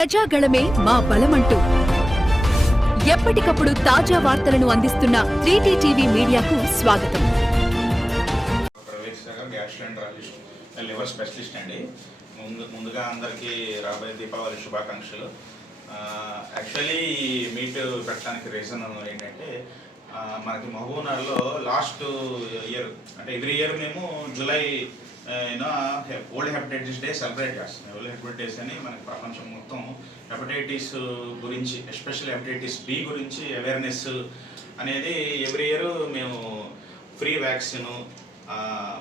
ప్రజాగళమే మా బలమంటూ. ఎప్పటికప్పుడు తాజా వార్తలను అందిస్తున్న త్రీటీ టీవీ మీడియాకు స్వాగతం. లివర్ స్పెషలిస్ట్ అండి. ముందు ముందుగా అందరికీ రాబోయే దీపావళి శుభాకాంక్షలు. యాక్చువల్లీ ఈ మీట్ పెట్టడానికి రీజన్ ఏంటంటే మనకి మహబూబ్నగర్లో లాస్ట్ ఇయర్ అంటే ఎవ్రీ ఇయర్ మేము July you know world hepatitis day celebrate చేస్తున్నాయి. ఓల్డ్ హెపటైటిస్ అని మనకి ప్రపంచం మొత్తం హెపటైటిస్ గురించి ఎస్పెషల్ హెపటైటిస్ బి గురించి అవేర్నెస్ అనేది ఎవ్రీ ఇయర్ మేము ఫ్రీ వ్యాక్సిన్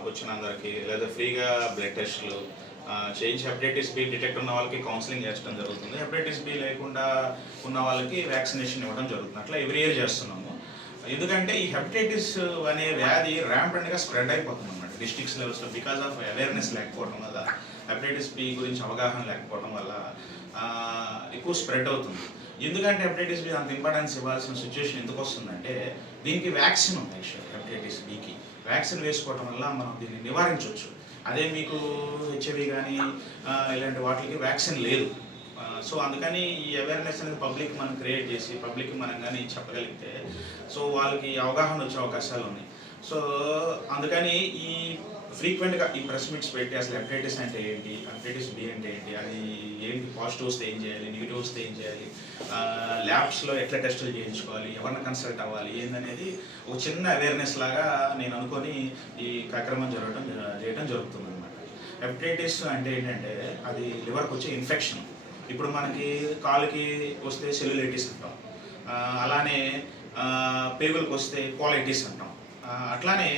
వచ్చిన అందరికి లేదా ఫ్రీగా బ్లడ్ టెస్ట్లు చేయించి హెపటైటిస్ బి డిటెక్ట్ ఉన్న వాళ్ళకి కౌన్సిలింగ్ చేయడం జరుగుతుంది. హెపటైటిస్ బి లేకుండా ఉన్న వాళ్ళకి వ్యాక్సినేషన్ ఇవ్వడం జరుగుతుంది. అట్లా ఎవ్రీ ఇయర్ చేస్తున్నాము. ఎందుకంటే ఈ హెపటైటిస్ అనే వ్యాధి ర్యాంపెంట్గా స్ప్రెడ్ అయిపోతుంది. డిస్ట్రిక్ట్స్ లెవెల్స్లో బికాస్ ఆఫ్ అవేర్నెస్ లేకపోవడం వల్ల హెపటైటిస్ బి గురించి అవగాహన లేకపోవడం వల్ల ఎక్కువ స్ప్రెడ్ అవుతుంది. ఎందుకంటే హెపటైటిస్ బి అంత ఇంపార్టెన్స్ ఇవ్వాల్సిన సిచ్యువేషన్ ఎందుకు వస్తుందంటే దీనికి వ్యాక్సిన్ ఉంది యాక్చువల్ హెపటైటిస్ బికి వ్యాక్సిన్ వేసుకోవడం వల్ల మనం దీన్ని నివారించవచ్చు. అదే మీకు హెచ్ఐవి కానీ ఇలాంటి వాటికి వ్యాక్సిన్ లేదు. సో అందుకని ఈ అవేర్నెస్ అనేది పబ్లిక్ మనం క్రియేట్ చేసి పబ్లిక్ మనం కానీ చెప్పగలిగితే సో వాళ్ళకి అవగాహన వచ్చే అవకాశాలు ఉన్నాయి. సో అందుకని ఈ ఫ్రీక్వెంట్గా ఈ ప్రెస్ మీట్స్ పెట్టి అసలు హెపటైటిస్ అంటే ఏంటి? హెపటైటిస్ బి అంటే ఏంటి? అది ఏంటి? పాజిటివ్ వస్తే ఏం చేయాలి? నెగిటివ్ వస్తే ఏం చేయాలి? ల్యాబ్స్లో ఎట్లా టెస్టులు చేయించుకోవాలి? ఎవరిని కన్సల్ట్ అవ్వాలి? ఏందనేది ఒక చిన్న అవేర్నెస్ లాగా నేను అనుకొని ఈ కార్యక్రమం జరగడం చేయడం జరుగుతుంది అనమాట హెపటైటిస్ అంటే ఏంటంటే అది లివర్కి వచ్చే ఇన్ఫెక్షన్ ఇప్పుడు మనకి కాలుకి వస్తే సెల్యులైటిస్ అంటాం. అలానే పేగులకు వస్తే క్వాలిటీస్ అంటాం. అట్లానే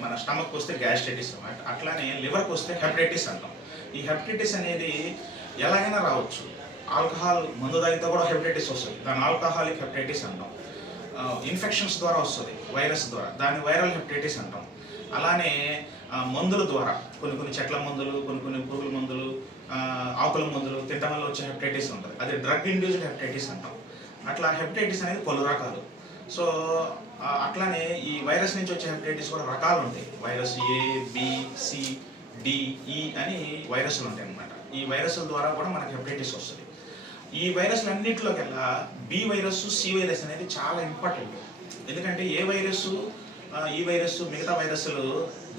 మన స్టమక్ వస్తే గ్యాస్ట్రైటిస్ అన్నమాట. అట్లానే లివర్కి వస్తే హెపటైటిస్ అంటాం. ఈ హెపటైటిస్ అనేది ఎలాగైనా రావచ్చు. ఆల్కహాల్ మందు తాగితే కూడా హెపటైటిస్ వస్తుంది. దాని ఆల్కహాలిక్ హెపటైటిస్ అంటాం. ఇన్ఫెక్షన్స్ ద్వారా వస్తుంది వైరస్ ద్వారా. దాన్ని వైరల్ హెపటైటిస్ అంటాం. అలానే మందుల ద్వారా. కొన్ని కొన్ని చెట్ల మందులు కొన్ని కొన్ని పురుగుల మందులు ఆకుల మందులు తినడం వల్ల వచ్చే హెపటైటిస్ ఉంటుంది. అది డ్రగ్ ఇండ్యూస్డ్ హెపటైటిస్ అంటాం. అట్లా హెపటైటిస్ అనేది పలు రకాలు. సో అట్లానే ఈ వైరస్ నుంచి వచ్చే హెపటైటిస్ కూడా రకాలు ఉంటాయి వైరస్ ఏ బి సి అని వైరస్లు ఉంటాయి అన్నమాట ఈ వైరస్ల ద్వారా కూడా మనకి హెపటైటిస్ వస్తుంది. ఈ వైరస్లు అన్నింటిలోకెల్లా బి వైరస్ సి వైరస్ అనేది చాలా ఇంపార్టెంట్. ఎందుకంటే ఏ వైరస్ ఈ వైరస్ మిగతా వైరస్లు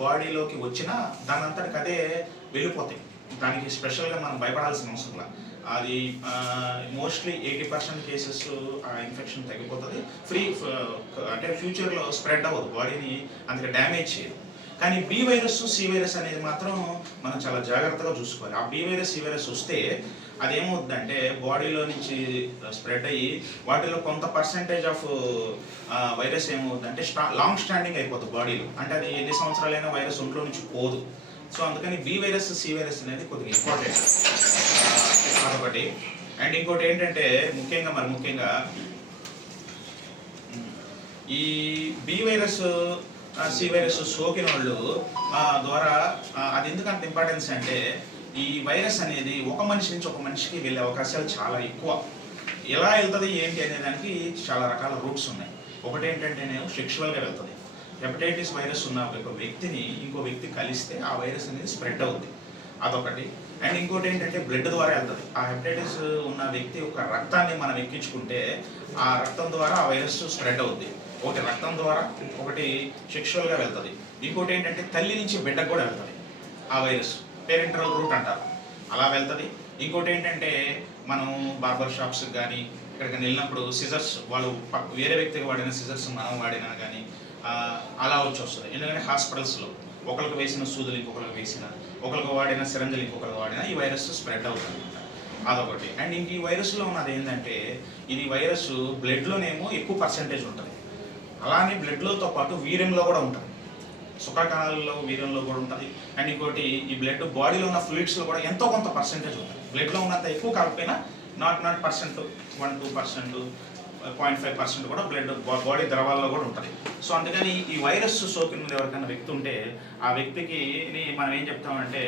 బాడీలోకి వచ్చినా దాని అంతటికి అదే వెళ్ళిపోతాయి. దానికి స్పెషల్గా మనం భయపడాల్సిన అవసరం లేదు. అది మోస్ట్లీ ఎయిటీ పర్సెంట్ కేసెస్ ఆ ఇన్ఫెక్షన్ తగ్గిపోతుంది. ఫ్రీ అంటే ఫ్యూచర్లో స్ప్రెడ్ అవ్వదు. బాడీని అంతగా డ్యామేజ్ చేయదు. కానీ బి వైరస్ సి వైరస్ అనేది మాత్రం మనం చాలా జాగ్రత్తగా చూసుకోవాలి. ఆ బి వైరస్ సి వైరస్ వస్తే అదేమవుతుందంటే బాడీలో నుంచి స్ప్రెడ్ అయ్యి వాటిలో కొంత పర్సంటేజ్ ఆఫ్ వైరస్ ఏమవుతుందంటే స్టా లాంగ్ స్టాండింగ్ అయిపోతుంది బాడీలో అంటే అది ఎన్ని సంవత్సరాలైనా వైరస్ ఒంట్లో నుంచి పోదు. సో అందుకని బి వైరస్ సి వైరస్ అనేది కొద్దిగా ఇంపార్టెంట్ అదొకటి అండ్ ఇంకోటి ఏంటంటే ముఖ్యంగా మరి ముఖ్యంగా ఈ బి వైరస్ సి వైరస్ సోకిన వాళ్ళు ద్వారా అది ఎందుకు అంత ఇంపార్టెన్స్ అంటే ఈ వైరస్ అనేది ఒక మనిషి నుంచి ఒక మనిషికి వెళ్ళే అవకాశాలు చాలా ఎక్కువ. ఎలా వెళ్తుంది ఏంటి అనే దానికి చాలా రకాల రూట్స్ ఉన్నాయి. ఒకటి ఏంటంటే నేను సెక్షువల్గా వెళ్తుంది. హెపటైటిస్ వైరస్ ఉన్న ఒక వ్యక్తిని ఇంకో వ్యక్తి కలిస్తే ఆ వైరస్ అనేది స్ప్రెడ్ అవుతుంది అదొకటి. అండ్ ఇంకోటి ఏంటంటే బ్లడ్ ద్వారా వెళ్తుంది. ఆ హెపటైటిస్ ఉన్న వ్యక్తి ఒక రక్తాన్ని మనం ఎక్కించుకుంటే ఆ రక్తం ద్వారా ఆ వైరస్ స్ప్రెడ్ అవుద్ది. ఒకటి రక్తం ద్వారా ఒకటి సెక్షువల్గా వెళ్తుంది. ఇంకోటి ఏంటంటే తల్లి నుంచి బిడ్డకు కూడా వెళ్తుంది. ఆ వైరస్ పేరెంటరల్ రూట్ అంటారు. అలా వెళ్తుంది. ఇంకోటి ఏంటంటే మనం బార్బర్ షాప్స్కి కానీ ఇక్కడికి వెళ్ళినప్పుడు సిజర్స్ వాళ్ళు వేరే వ్యక్తికి వాడిన సిజర్స్ మనం వాడినా కానీ అలా వచ్చి వస్తుంది. ఎందుకంటే హాస్పిటల్స్లో ఒకరికి వేసిన సూదులు ఇంకొకరికి వేసిన ఒకరికి వాడిన సిరంజలు ఇంకొకరికి వాడిన ఈ వైరస్ స్ప్రెడ్ అవుతుంది అదొకటి. అండ్ ఇంక ఈ వైరస్లో ఉన్నది ఏంటంటే ఇది వైరస్ బ్లడ్లోనేమో ఎక్కువ పర్సంటేజ్ ఉంటుంది. అలానే బ్లడ్లోతో పాటు వీర్యంలో కూడా ఉంటుంది. సుఖకాలలో వీర్యంలో కూడా ఉంటుంది. అండ్ ఇంకోటి ఈ బ్లడ్ బాడీలో ఉన్న ఫ్లూయిడ్స్లో కూడా ఎంతో కొంత పర్సంటేజ్ ఉంటుంది. బ్లడ్లో ఉన్నంత ఎక్కువ కాకపోయినా not not percent one two percent point five percent కూడా బ్లడ్ బాడీ ద్రవాల్లో కూడా ఉంటుంది. సో అందుకని ఈ వైరస్ సోకిన ఎవరికైనా వ్యక్తి ఉంటే ఆ వ్యక్తికి మనం ఏం చెప్తామంటే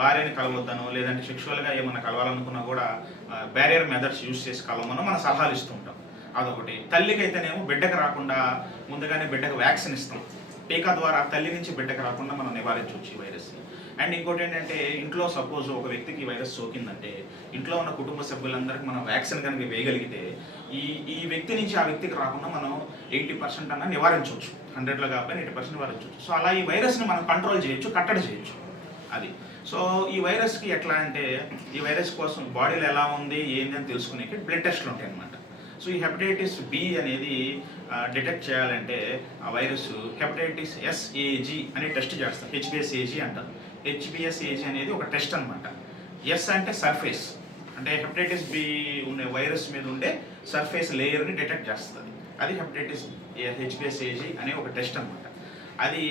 భార్యని కలవద్దను లేదంటే సెక్షువల్గా ఏమన్నా కలవాలనుకున్నా కూడా బ్యారియర్ మెథడ్స్ యూస్ చేసి కలవమని మనం సలహాలు ఇస్తూ ఉంటాం. అదొకటి. తల్లికి అయితేనేమో బిడ్డకు రాకుండా ముందుగానే బిడ్డకు వ్యాక్సిన్ ఇస్తాం. టీకా ద్వారా తల్లి నుంచి బిడ్డకు రాకుండా మనం నివారించవచ్చు ఈ వైరస్ అండ్ ఇంకోటి ఏంటంటే ఇంట్లో సపోజ్ ఒక వ్యక్తికి వైరస్ సోకిందంటే ఇంట్లో ఉన్న కుటుంబ సభ్యులందరికీ మనం వ్యాక్సిన్ కనుక వేయగలిగితే ఈ ఈ వ్యక్తి నుంచి ఆ వ్యక్తికి రాకుండా మనం ఎయిటీ పర్సెంట్ అన్న నివారించవచ్చు. హండ్రెడ్లో కాకపోయినా ఎయిటీ పర్సెంట్ నివారించవచ్చు. సో అలా ఈ వైరస్ని మనం కంట్రోల్ చేయొచ్చు కట్టడి చేయొచ్చు. అది. సో ఈ వైరస్కి ఎట్లా అంటే ఈ వైరస్ కోసం బాడీలో ఎలా ఉంది ఏంది అని తెలుసుకునేకి బ్లడ్ టెస్ట్లు ఉంటాయి అన్నమాట సో ఈ హెపటైటిస్ బి అనేది డిటెక్ట్ చేయాలంటే ఆ virus hepatitis S A G అనే టెస్ట్ చేస్తారు. H B S A G అంటారు. హెచ్బిఎస్ఏజీ అనేది ఒక టెస్ట్ అనమాట ఎస్ అంటే సర్ఫేస్ అంటే హెపటైటిస్ బి ఉండే వైరస్ మీద ఉండే సర్ఫేస్ లేయర్ని డిటెక్ట్ చేస్తుంది. అది హెపటైటిస్ హెచ్బిఎస్ఏజీ అనే ఒక టెస్ట్ అనమాట అది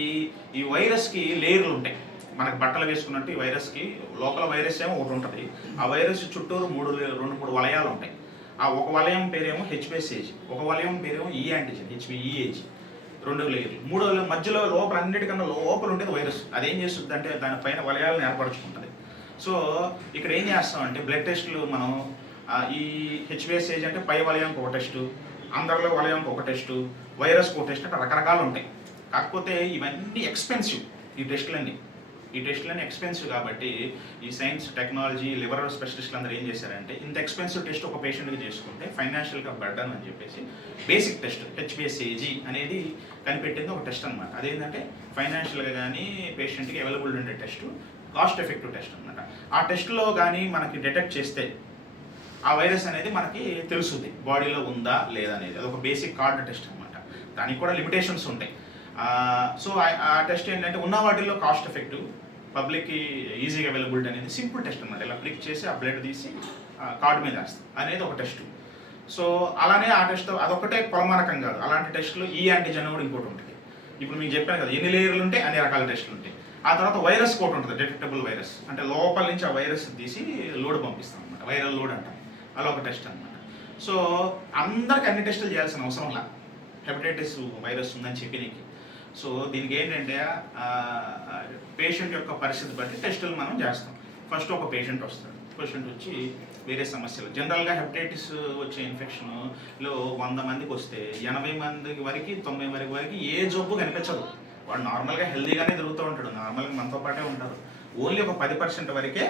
ఈ వైరస్కి లేయర్లు ఉంటాయి. మనకు బట్టలు వేసుకున్నట్టు ఈ వైరస్కి లోపల వైరస్ ఏమో ఒకటి ఉంటుంది. ఆ వైరస్ చుట్టూరు మూడు రెండు మూడు వలయాలు ఉంటాయి. ఆ ఒక వలయం పేరేమో హెచ్బిఎస్ఏజీ ఒక వలయం పేరేమో ఈ యాంటిజెన్ హెచ్బిఈఏజీ రెండు లేయర్లు మూడో మధ్యలో లోపల అన్నిటికన్నా లోపల ఉండేది వైరస్. అదేం చేస్తుంది అంటే దానిపైన వలయాలను ఏర్పరచుకుంటుంది. సో ఇక్కడ ఏం చేస్తామంటే బ్లడ్ టెస్ట్లు మనం ఈ హెచ్బిఎస్ఏజీ అంటే పై వలయంకి ఒక టెస్టు అందరిలో వలయంకి ఒక టెస్టు వైరస్కి ఒక టెస్ట్ అంటే రకరకాలు ఉంటాయి. కాకపోతే ఇవన్నీ ఎక్స్పెన్సివ్ ఈ టెస్టులన్నీ ఈ టెస్టులన్నీ ఎక్స్పెన్సివ్ కాబట్టి ఈ సైన్స్ టెక్నాలజీ లివర్ స్పెషలిస్టులు అందరూ ఏం చేశారంటే ఇంత ఎక్స్పెన్సివ్ టెస్ట్ ఒక పేషెంట్కి చేసుకుంటే ఫైనాన్షియల్గా బర్డన్ అని చెప్పేసి బేసిక్ టెస్ట్ హెచ్బిఎస్ఏజీ అనేది కనిపెట్టింది ఒక టెస్ట్ అనమాట అదేంటంటే ఫైనాన్షియల్గా కానీ పేషెంట్కి అవైలబుల్ ఉండే టెస్ట్ కాస్ట్ ఎఫెక్టివ్ టెస్ట్ అనమాట ఆ టెస్ట్లో కానీ మనకి డిటెక్ట్ చేస్తే ఆ వైరస్ అనేది మనకి తెలుస్తుంది బాడీలో ఉందా లేదా అనేది. అది ఒక బేసిక్ కార్డ్ టెస్ట్ అనమాట దానికి కూడా లిమిటేషన్స్ ఉంటాయి. సో ఆ టెస్ట్ ఏంటంటే ఉన్న వాటిల్లో కాస్ట్ ఎఫెక్టివ్ పబ్లిక్కి ఈజీగా అవైలబిలిటీ అనేది సింపుల్ టెస్ట్ అనమాట ఇలా క్లిక్ చేసి ఆ బ్లడ్ తీసి కార్డు మీద వేస్తాం అనేది ఒక టెస్ట్ సో అలానే ఆ టెస్ట్ అదొకటే కొలమానకం కాదు. అలాంటి టెస్టులు ఈ యాంటీజెన్ కూడా ఇంకోటి ఉంటుంది. ఇప్పుడు మీకు చెప్పాను కదా ఎన్ని లేయర్లు ఉంటాయి అన్ని రకాల టెస్టులు ఉంటాయి. ఆ తర్వాత వైరస్ కోట్ ఉంటుంది డిటెక్టబుల్ వైరస్ అంటే లోపల నుంచి ఆ వైరస్ తీసి లోడ్ పంపిస్తాం అనమాట వైరల్ లోడ్ అంటాం. అలా ఒక టెస్ట్ అనమాట సో అందరికి అన్ని టెస్టులు చేయాల్సిన అవసరం లా. హెపటైటిస్ వైరస్ ఉందని చెప్పి నీకు సో దీనికి ఏంటంటే పేషెంట్ యొక్క పరిస్థితి బట్టి టెస్టులు మనం చేస్తాం. ఫస్ట్ ఒక పేషెంట్ వస్తాడు. పేషెంట్ వచ్చి వేరే సమస్యలు. జనరల్గా హెపటైటిస్ వచ్చే ఇన్ఫెక్షన్లో వంద మందికి వస్తే ఎనభై మంది వరకు తొంభై వరకు వరకు ఏ జబ్బు కనిపించదు. వాడు నార్మల్గా హెల్దీగానే తిరుగుతూ ఉంటాడు. నార్మల్గా మనతో పాటే ఉంటారు. ఓన్లీ ఒక పది పర్సెంట్ వరకే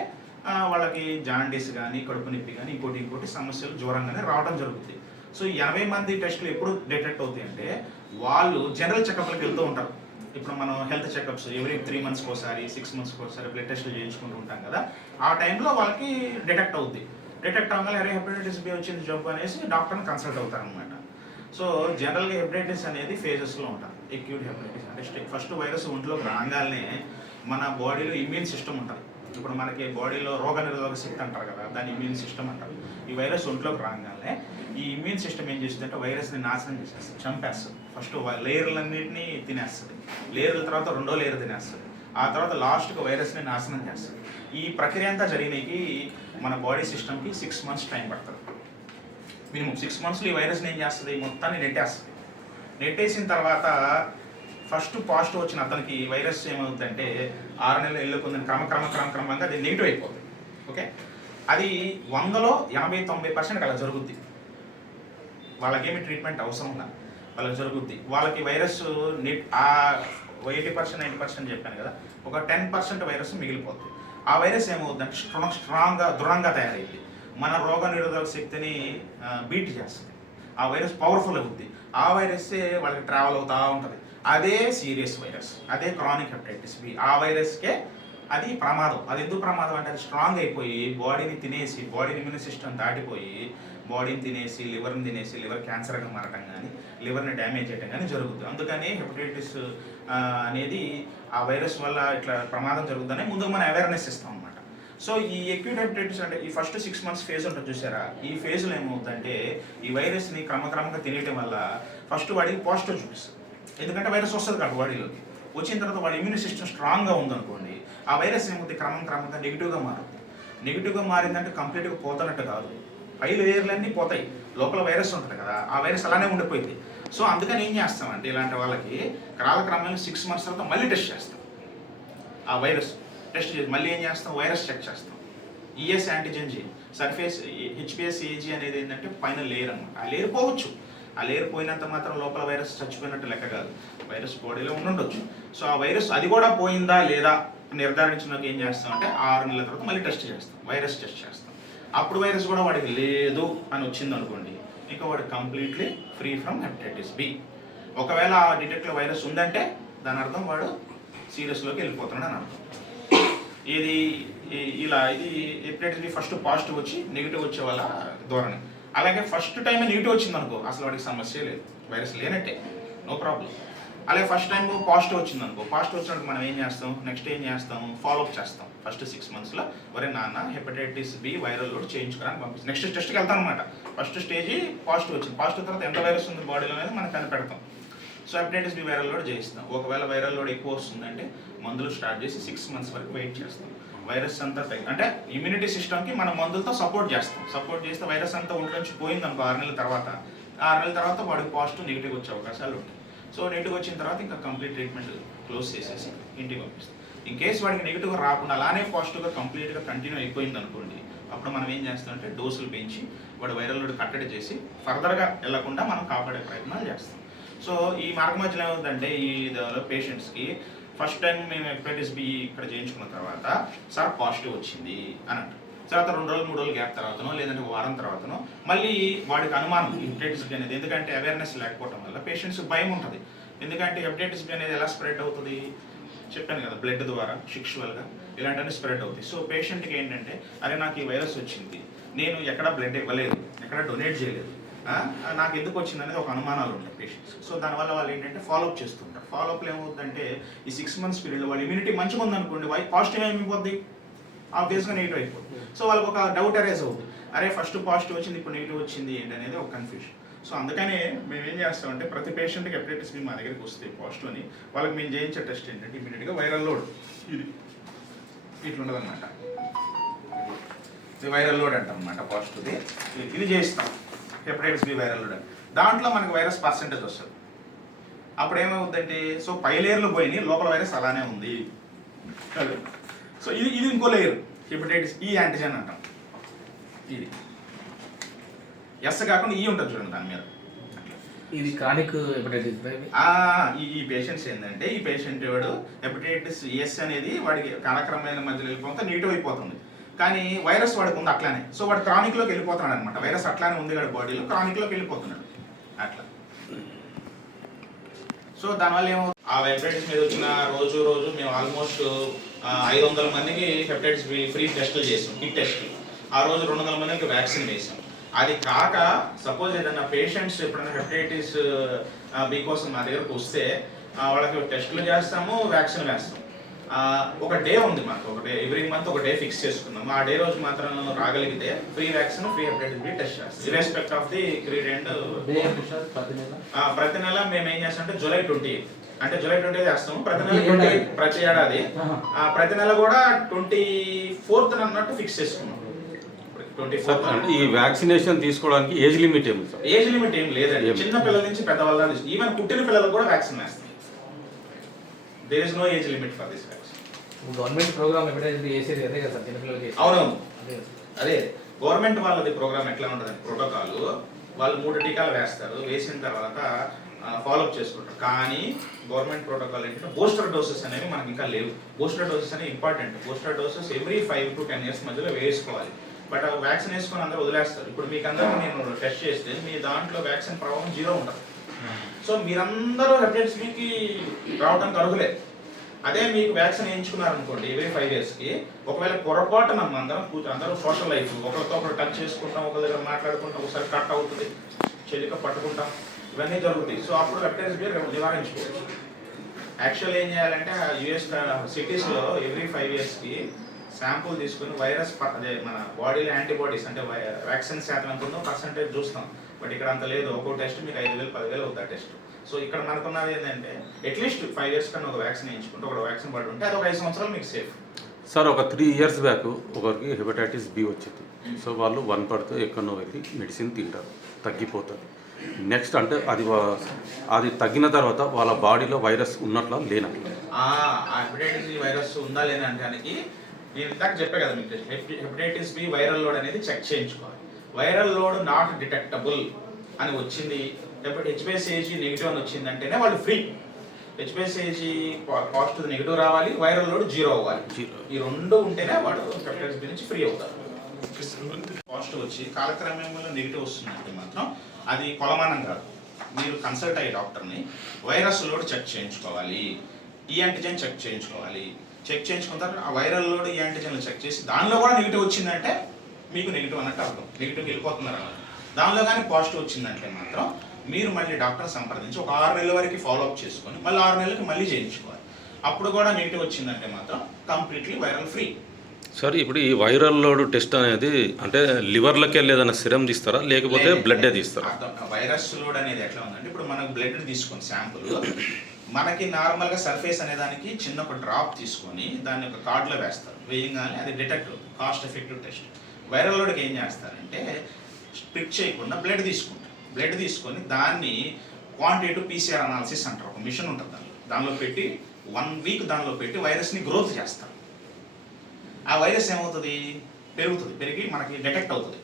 వాళ్ళకి జాండీస్ కానీ కడుపు నొప్పి కానీ ఇంకోటి ఇంకోటి సమస్యలు జ్వరంగానే రావడం జరుగుతుంది సో ఎనభై మంది టెస్టులు ఎప్పుడు డిటెక్ట్ అవుతాయి అంటే వాళ్ళు జనరల్ చెకప్లకు వెళ్తూ ఉంటారు. ఇప్పుడు మనం హెల్త్ చెకప్స్ ఎవ్రీ త్రీ మంత్స్కి ఒకసారి సిక్స్ మంత్స్కి ఒకసారి బ్లడ్ టెస్ట్లు చేయించుకుంటూ ఉంటాం కదా. ఆ టైంలో వాళ్ళకి డిటెక్ట్ అవుద్ది. డిటెక్ట్ అవ్వగానే అరే హెపటైటిస్ బి వచ్చింది జబ్బు అనేసి డాక్టర్ని కన్సల్ట్ అవుతారనమాట సో జనరల్గా హెపటైటిస్ అనేది ఫేజెస్లో ఉంటారు ఎక్యూట్ హెపటైటిస్ అంటే ఫస్ట్ వైరస్ ఒంట్లోకి రాగానే మన బాడీలో ఇమ్యూన్ సిస్టమ్ ఉంటుంది. ఇప్పుడు మనకి బాడీలో రోగ నిరోధక శక్తి అంటారు కదా దాని ఇమ్యూన్ సిస్టమ్ అంటారు. ఈ వైరస్ ఒంట్లోకి రాగానే ఈ ఇమ్యూన్ సిస్టమ్ ఏం చేస్తుందంటే వైరస్ని నాశనం చేసేస్తుంది చంపేస్తుంది. ఫస్ట్ లేయర్లన్నింటినీ తినేస్తుంది. లేయర్ల తర్వాత రెండో లేయర్ తినేస్తుంది. ఆ తర్వాత లాస్ట్కి వైరస్ని నాశనం చేస్తుంది. ఈ ప్రక్రియ అంతా జరిగినకి మన బాడీ సిస్టమ్కి సిక్స్ మంత్స్ టైం పడుతుంది. మినిమం సిక్స్ మంత్స్లో ఈ వైరస్ని ఏం చేస్తుంది? మొత్తాన్ని నెట్టేస్తుంది. నెట్టేసిన తర్వాత ఫస్ట్ పాజిటివ్ వచ్చిన అతనికి వైరస్ ఏమవుతుందంటే ఆరు నెలలు వెళ్ళుకుందని క్రమ క్రమ క్రమ క్రమంగా అది నెగిటివ్ అయిపోతుంది. ఓకే? అది వందలో ఎనభై తొంభై పర్సెంట్ అలా జరుగుద్ది. వాళ్ళకేమి ట్రీట్మెంట్ అవసరం లేదు. వాళ్ళకి జరుగుద్ది. వాళ్ళకి వైరస్ నెట్ ఆ ఎయిటీ పర్సెంట్ నైంటీ పర్సెంట్ చెప్పాను కదా ఒక టెన్ పర్సెంట్ వైరస్ మిగిలిపోతుంది ఆ వైరస్ ఏమవుతుందంటే స్ట్రాంగ్ స్ట్రాంగ్గా దృఢంగా తయారైంది మన రోగ నిరోధక శక్తిని బీట్ చేస్తుంది. ఆ వైరస్ పవర్ఫుల్ అవుద్ది. ఆ వైరస్సే వాళ్ళకి ట్రావెల్ అవుతూ ఉంటుంది. అదే సీరియస్ వైరస్ అదే క్రానిక్ హెపటైటిస్ బి. ఆ వైరస్కే అది ప్రమాదం. అది ఎందుకు ప్రమాదం అంటే అది స్ట్రాంగ్ అయిపోయి బాడీని తినేసి బాడీని ఇమ్యూన్ సిస్టమ్ దాటిపోయి బాడీని తినేసి లివర్ని తినేసి లివర్ క్యాన్సర్గా మారటం కానీ లివర్ని డ్యామేజ్ చేయడం కానీ జరుగుతుంది. అందుకని హెపటైటిస్ అనేది ఆ వైరస్ వల్ల ఇట్లా ప్రమాదం జరుగుతుందని ముందు మనం అవేర్నెస్ ఇస్తాం అనమాట సో ఈ ఎక్యూట్ హెపటైటిస్ అంటే ఈ ఫస్ట్ సిక్స్ మంత్స్ ఫేజ్ ఉంటుంది చూసారా? ఈ ఫేజ్లో ఏమవుతుందంటే ఈ వైరస్ని క్రమక్రమంగా తినేయటం వల్ల ఫస్ట్ వాడికి పాజిటివ్ చూపిస్తుంది. ఎందుకంటే వైరస్ వస్తుంది కాబట్టి బాడీలోకి వచ్చిన తర్వాత వాడి ఇమ్యూన్ సిస్టమ్ స్ట్రాంగ్గా ఉందనుకోండి ఆ వైరస్ ఏమవుతుంది? క్రమం క్రమంగా నెగిటివ్గా మారుతుంది. నెగిటివ్గా మారిందంటే కంప్లీట్గా పోతున్నట్టు కాదు. పై లేయర్లన్నీ పోతాయి. లోపల వైరస్ ఉంటుంది కదా ఆ వైరస్ అలానే ఉండిపోయింది. సో అందుకని ఏం చేస్తామంటే ఇలాంటి వాళ్ళకి కాలక్రమంలో సిక్స్ మంత్స్ తర్వాత మళ్ళీ టెస్ట్ చేస్తాం. ఆ వైరస్ టెస్ట్ చేసి మళ్ళీ ఏం చేస్తాం? వైరస్ చెక్ చేస్తాం. ES antigen G surface HPS AG అనేది ఏంటంటే పైన లేయర్ అనమాట ఆ లేయర్ పోవచ్చు. ఆ లేయర్ పోయినంత మాత్రం లోపల వైరస్ చచ్చిపోయినట్టు లెక్క కాదు. వైరస్ బాడీలో ఉండొచ్చు. సో ఆ వైరస్ అది కూడా పోయిందా లేదా నిర్ధారించినాక ఏం చేస్తాం అంటే ఆరు నెలల తర్వాత మళ్ళీ టెస్ట్ చేస్తాం. వైరస్ టెస్ట్ చేస్తాం. అప్పుడు వైరస్ కూడా వాడికి లేదు అని వచ్చింది అనుకోండి ఇక వాడు completely free from hepatitis B ఒకవేళ ఆ డిటెక్ట్లో వైరస్ ఉందంటే దాని అర్థం వాడు సీరియస్లోకి వెళ్ళిపోతున్నాడు అని అర్థం. ఇది ఇలా ఇది హెపటైటిస్ బి ఫస్ట్ పాజిటివ్ వచ్చి నెగిటివ్ వచ్చే వాళ్ళ ధోరణి. అలాగే ఫస్ట్ టైం నెగిటివ్ వచ్చింది అనుకో అసలు వాడికి సమస్య లేదు. వైరస్ లేనట్టే. నో ప్రాబ్లం అలాగే ఫస్ట్ టైం పాజిటివ్ వచ్చింది అనుకో పాజిటివ్ వచ్చినప్పుడు మనం ఏం చేస్తాం? నెక్స్ట్ ఏం చేస్తాం? ఫాలోఅప్ చేస్తాం. ఫస్ట్ సిక్స్ మంత్స్లో ఒరే నాన్న హెపటైటిస్ బి వైరల్ లోడ్ చేయించుకోవడానికి పంపిస్తాం. నెక్స్ట్ టెస్ట్కి వెళ్తాం అనమాట ఫస్ట్ స్టేజ్ పాజిటివ్ వచ్చింది. పాజిటివ్ తర్వాత ఎంత వైరస్ ఉంది బాడీలో అనేది మనం కనిపెడతాం. So hepatitis B viral load చేయిస్తాం. ఒకవేళ వైరల్ లోడ్ ఎక్కువ వస్తుందంటే మందులు స్టార్ట్ చేసి సిక్స్ మంత్స్ వరకు వెయిట్ చేస్తాం. వైరస్ అంతా తగ్గి అంటే ఇమ్యూనిటీ సిస్టమ్కి మన మందులతో సపోర్ట్ చేస్తాం. సపోర్ట్ చేస్తే వైరస్ అంతా ఒంట్లో నుంచి పోయింది అనుకో ఆరు నెలల తర్వాత. ఆరు నెలల తర్వాత వాడికి పాజిటివ్ నెగిటివ్ వచ్చే అవకాశాలు ఉంటాయి. సో నెగిటివ్ వచ్చిన తర్వాత ఇంకా కంప్లీట్ ట్రీట్మెంట్ క్లోజ్ చేసేసి ఇంటికి పంపిస్తాం. ఇన్ కేస్ వాడికి నెగిటివ్గా రాకుండా అలానే పాజిటివ్గా కంప్లీట్గా కంటిన్యూ అయిపోయింది అనుకోండి అప్పుడు మనం ఏం చేస్తామంటే డోసులు పెంచి వాడు వైరల్ లోడ్ కట్టడి చేసి ఫర్దర్గా వెళ్ళకుండా మనం కాపాడే ప్రయత్నాలు చేస్తాం. సో ఈ మార్గ మధ్యలో ఏమవుతుందంటే ఈ పేషెంట్స్కి ఫస్ట్ టైం మేము హెపటైటిస్ బి ఇక్కడ చేయించుకున్న తర్వాత సార్ పాజిటివ్ వచ్చింది అని అంటారు. తర్వాత రెండు రోజులు మూడు రోజులు గ్యాప్ తర్వాతనో లేదంటే ఒక వారం తర్వాతనో మళ్ళీ వాడికి అనుమానం హెపటైటిస్ బి అనేది. ఎందుకంటే అవేర్నెస్ లేకపోవడం వల్ల పేషెంట్స్ భయం ఉంటుంది. ఎందుకంటే హెపటైటిస్ బి అనేది ఎలా స్ప్రెడ్ అవుతుంది? చెప్పాను కదా బ్లడ్ ద్వారా సెక్షువల్గా ఇలాంటివన్నీ స్ప్రెడ్ అవుతాయి. సో పేషెంట్కి ఏంటంటే అరే నాకు ఈ వైరస్ వచ్చింది. నేను ఎక్కడ బ్లడ్ ఇవ్వలేదు. ఎక్కడ డొనేట్ చేయలేదు. నాకు ఎందుకు వచ్చింది? అనేది ఒక అనుమానాలు ఉంటాయి పేషెంట్స్ సో దానివల్ల వాళ్ళు ఏంటంటే ఫాలోఅప్ చేస్తుంటారు. ఫాలోఅప్లో ఏమవుతుందంటే ఈ సిక్స్ మంత్స్ పీరియడ్లో వాళ్ళ ఇమ్యూనిటీ మంచిగా ఉందనుకోండి వై పాజిటివ్ ఏమైపోద్ది ఆబ్వియస్గా నెగిటివ్ అయిపోతుంది సో వాళ్ళకి ఒక డౌట్ అరేజ్ అవుతుంది అరే ఫస్ట్ పాజిటివ్ వచ్చింది ఇప్పుడు నెగిటివ్ వచ్చింది ఏంటి అనేది ఒక కన్ఫ్యూషన్ సో అందుకనే మేము ఏం చేస్తామంటే ప్రతి పేషెంట్కి హెపటైటిస్ బి మా దగ్గరికి వస్తే పాజిటివ్ అని వాళ్ళకి మేము చేయించే టెస్ట్ ఏంటంటే ఇమీడియట్గా వైరల్ లోడ్. ఇది. ఇట్లుండదు అనమాట ఇది వైరల్ లోడ్ అంటాం అనమాట పాజిటివ్ది. ఇది- ఇది చేయిస్తాం. హెపటైటిస్ బి వైరల్ లోడ్ దాంట్లో మనకి వైరస్ పర్సెంటేజ్ వస్తుంది. అప్పుడు ఏమవుతుందంటే సో పై లేయర్లు పోయినాయి లోపల వైరస్ అలానే ఉంది. సో ఇది ఇది ఇంకో లేయర్. హెపటైటిస్ ఈ యాంటిజెన్ అంటాం. ఇది. ఎస్ కాకుండా ఈ ఉంటుంది చూడండి దాని మీద. ఇది క్రానిక్ హెపటైటిస్ ఈ ఈ పేషెంట్స్ ఏంటంటే ఈ పేషెంట్ వాడు హెపటైటిస్ ఎస్ అనేది వాడికి కాలక్రమమైన మధ్యలో వెళ్ళిపోతే నెగిటివ్ అయిపోతుంది. కానీ వైరస్ వాడికి ఉంది అట్లానే. సో వాడు క్రానిక్లోకి వెళ్ళిపోతున్నాడు అనమాట వైరస్ అట్లానే ఉంది వాడి బాడీలో క్రానిక్లోకి వెళ్ళిపోతున్నాడు. అట్లా. సో దానివల్ల ఏమో ఆ హెపటైటిస్ మీద వచ్చిన రోజు రోజు మేము ఆల్మోస్ట్ ఐదు వందల మందికి హెపటైటిస్ ఫ్రీ టెస్టులు చేసాం. కిట్ టెస్టులు ఆ రోజు రెండు వందల మందికి వ్యాక్సిన్ వేసాం. అది కాక సపోజ్ ఏదైనా పేషెంట్స్ ఎప్పుడైనా హెపటైటిస్ బి కోసం మా దగ్గరకు వస్తే వాళ్ళకి టెస్టులు చేస్తాము వ్యాక్సిన్ వేస్తాం ఆ, ఒక డే ఉంది మాకు ఒక డే ఎవ్రీ మంత్ ఒక డే ఫిక్స్ చేసుకున్నాం ఆ డే రోజు మాత్రం రాగలిగితే free vaccine free hepatitis B test చేస్తాం ఇరెస్పెక్ట్ ఆఫ్ ది నెల? ఆ, ప్రతి నెల మేము ఏం చేస్తాం అంటే జూలై ట్వంటీ అంటే జూలై ట్వంటీ చేస్తాము. ప్రతి నెల ట్వంటీ ప్రతి ఏడాది. ప్రతి నెల కూడా ట్వంటీ ఫోర్త్ అన్నట్టు ఫిక్స్ చేసుకున్నాం. ట్వంటీ అంటే ఈ వ్యాక్సినేషన్ తీసుకోవడానికి ఏజ్ లిమిట్ ఏమి సార్? ఏజ్ లిమిట్ ఏం లేదండి. ఏం? చిన్న పిల్లల నుంచి పెద్దవాళ్ళ తీసుకో- ఈవెన్ పుట్టిన పిల్లలకు కూడా వ్యాక్సిన్ వేస్తాం. There is no age limit for this vaccine government programme B వేసేది అదే కదా సార్ చిన్నపిల్లలకి అవునవును. అదే కదా సార్. అదే గవర్నమెంట్ వాళ్ళది ప్రోగ్రామ్ ఎట్లా ఉంటుంది ప్రోటోకాల్ వాళ్ళు మూడు టీకాలు వేస్తారు. వేసిన తర్వాత ఫాలోఅప్ చేసుకుంటారు. కానీ గవర్నమెంట్ ప్రోటోకాల్ ఏంటంటే బూస్టర్ డోసెస్ అనేవి మనకి ఇంకా లేవు. బూస్టర్ డోసెస్ అనేవి important booster doses every five to ten years మధ్యలో వేసుకోవాలి. బట్ వ్యాక్సిన్ వేసుకొని అందరూ వదిలేస్తారు. ఇప్పుడు మీకు అందరికీ నేను టెస్ట్ చేస్తే మీ దాంట్లో వ్యాక్సిన్ ప్రభావం జీరో ఉంటుంది. సో మీరందరూ హెపటైటిస్ బికి రావడానికి అర్హులే. అదే మీకు వ్యాక్సిన్ వేయించుకున్నారనుకోండి ఎవ్రీ ఫైవ్ ఇయర్స్కి ఒకవేళ పొరపాటున అందరం కూతురు అందరూ సోషల్ లైఫ్ ఒకరితో ఒకరు టచ్ చేసుకుంటాం ఒక దగ్గర మాట్లాడుకుంటాం ఒకసారి కట్ అవుతుంది చెలిక పట్టుకుంటాం ఇవన్నీ జరుగుతాయి. సో అప్పుడు హెపటైటిస్ బి నివారించుకోవచ్చు. యాక్చువల్ ఏం చేయాలంటే యుఎస్ సిటీస్లో ఎవ్రీ ఫైవ్ ఇయర్స్కి శాంపుల్ తీసుకుని వైరస్ అదే మన బాడీలో యాంటీబాడీస్ అంటే వ్యాక్సిన్ శాతం ఎంత ఉందో పర్సంటేజ్ చూస్తాం. బట్ ఇక్కడ అంత లేదు. ఒక్కో టెస్ట్ మీకు ఐదు వేలు పదివేలు అవుతుంది ఆ టెస్ట్. సో ఇక్కడ మనకున్నది ఏంటంటే అట్లీస్ట్ ఫైవ్ ఇయర్స్ కన్నా ఒక వ్యాక్సిన్ వేయించుకుంటే ఒక వ్యాక్సిన్ పడి ఉంటే అది ఒక ఐదు సంవత్సరాలు మీకు సేఫ్. సార్ ఒక త్రీ ఇయర్స్ బ్యాక్ ఒకరికి హెపటైటిస్ బి వచ్చింది. సో వాళ్ళు వన్ పడితే ఎక్కడో వెళ్ళి మెడిసిన్ తింటారు. తగ్గిపోతుంది. నెక్స్ట్ అంటే అది అది తగ్గిన తర్వాత వాళ్ళ బాడీలో వైరస్ ఉన్నట్లా లేనట్లా ఆ హెపటైటిస్ బి వైరస్ ఉందా లేదా అనడానికి నేను ఇందాక చెప్పా కదా మీకు హెపటైటిస్ బి వైరల్ లోడ్ అనేది చెక్ చేయించుకోవాలి. వైరల్ లోడ్ నాట్ డిటెక్టబుల్ అని వచ్చింది హెచ్బిఎస్ఏజీ నెగిటివ్ అని వచ్చింది అంటేనే వాళ్ళు ఫ్రీ. హెచ్బిఎస్ఏజీ పాజిటివ్ నెగిటివ్ రావాలి వైరల్ లోడ్ జీరో అవ్వాలి. ఈ రెండు ఉంటేనే వాడు హెపటైటిస్ బి నుంచి ఫ్రీ అవుతారు పాజిటివ్ వచ్చి కాలక్రమంలో నెగిటివ్ వస్తుందంటే మాత్రం అది కొలమానం కాదు. మీరు కన్సల్ట్ అయ్యే డాక్టర్ని వైరస్ లోడ్ చెక్ చేయించుకోవాలి. ఈ యాంటిజెన్ చెక్ చేయించుకోవాలి. చెక్ చేయించుకున్న తర్వాత ఆ వైరల్ లోడ్ ఈ యాంటిజెన్లు చెక్ చేసి దానిలో కూడా నెగిటివ్ వచ్చిందంటే మీకు నెగిటివ్ అన్నట్టు అర్థం. నెగిటివ్కి వెళ్ళిపోతున్నారు అన్నమాట. దానిలో కానీ పాజిటివ్ వచ్చిందంటే మాత్రం మీరు మళ్ళీ డాక్టర్ సంప్రదించి ఒక ఆరు నెలల వరకు ఫాలోఅప్ చేసుకొని మళ్ళీ ఆరు నెలలకి మళ్ళీ చేయించుకోవాలి. అప్పుడు కూడా నెగిటివ్ వచ్చిందంటే మాత్రం కంప్లీట్లీ వైరల్ ఫ్రీ సార్ ఇప్పుడు ఈ వైరల్ లోడ్ టెస్ట్ అనేది అంటే లివర్లకి ఏదైనా సిరం తీస్తారా? లేకపోతే బ్లడ్ తీస్తారా. వైరస్ లోడ్ అనేది ఎట్లా ఉందంటే ఇప్పుడు మనకు బ్లడ్ తీసుకొని శాంపుల్ మనకి నార్మల్గా సర్ఫేస్ అనే దానికి చిన్న ఒక డ్రాప్ తీసుకొని దాన్ని ఒక కార్డ్లో వేస్తారు. వేయంగానే అది detect cost effective test viral లోడ్కి ఏం చేస్తారంటే స్ప్లిట్ చేయకుండా బ్లడ్ తీసుకుంటారు. బ్లడ్ తీసుకొని దాన్ని క్వాంటిటివ్ పీసీఆర్ అనాలిసిస్ అంటారు. ఒక మిషన్ ఉంటుంది దానిలో దానిలో పెట్టి వన్ వీక్ దానిలో పెట్టి వైరస్ని గ్రోత్ చేస్తారు. ఆ వైరస్ ఏమవుతుంది? పెరుగుతుంది. పెరిగి మనకి డిటెక్ట్ అవుతుంది.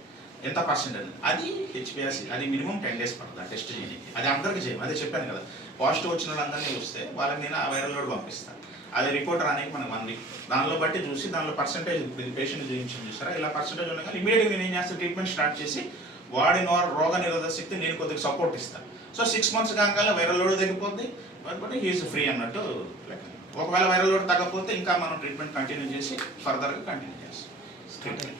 ఎంత పర్సెంటేజ్ అది హెచ్పిఎస్ అది మినిమం టెన్ డేస్ పడుతుంది టెస్ట్ చేయడానికి. అది అందరికి చేయం అదే చెప్పాను కదా. పాజిటివ్ వచ్చిన వాళ్ళందరినీ చూస్తే వాళ్ళకి నేను ఆ వైరల్ లోడ్ పంపిస్తాను. అది రిపోర్ట్ రానికి మనకి వన్ దానిలో బట్టి చూసి దానిలో పర్సెంటేజ్ పేషెంట్ చూపించి చూసారా? ఇలా పర్సెంటేజ్ ఉండగా ఇమీడియట్గా నేను ఏం చేస్తాను? ట్రీట్మెంట్ స్టార్ట్ చేసి వాడి నో రోగ నిరోధక శక్తి నేను కొద్దిగా సపోర్ట్ ఇస్తాను. సో సిక్స్ మంత్స్ కాగానే వైరల్ లోడ్ తగ్గిపోద్ది. బట్ హీఈస్ ఫ్రీ అన్నట్టు లెక్క. ఒకవేళ వైరల్ లోడ్ తగ్గకపోతే ఇంకా మనం ట్రీట్మెంట్ కంటిన్యూ చేసి ఫర్దర్గా కంటిన్యూ చేస్తాం.